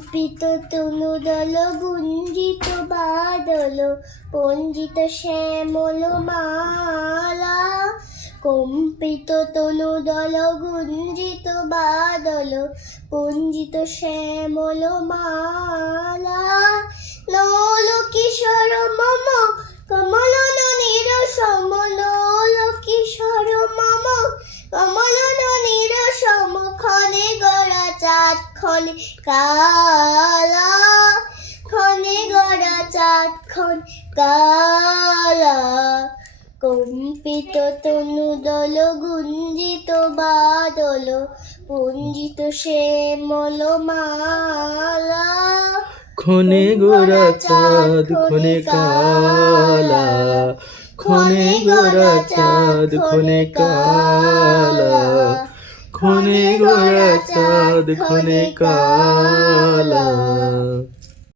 কম্পিত তনুদল গুঞ্জিত বাদল পঞ্জিত শ্যামল মালা, কম্পিত তনুদল গুঞ্জিত বাদল পঞ্জিত শ্যামল মালা, নল কিশোর মম কমল ননীর সম, নল কিশোর মম কমল ননীর সম, ক্ষণে গড়া চাঁদ ক্ষণে কালা, ক্ষণে গড়া চাঁদ ক্ষণে কালা, কম্পিত তনুদল গুঞ্জিত বাদল পঞ্জিত শ্যামল মালা, ক্ষণে গোরা চাঁদ ক্ষণে কালা, ক্ষণে গোরা চাঁদ ক্ষণে কালা, ক্ষণে গোরা চাঁদ ক্ষণে কালা।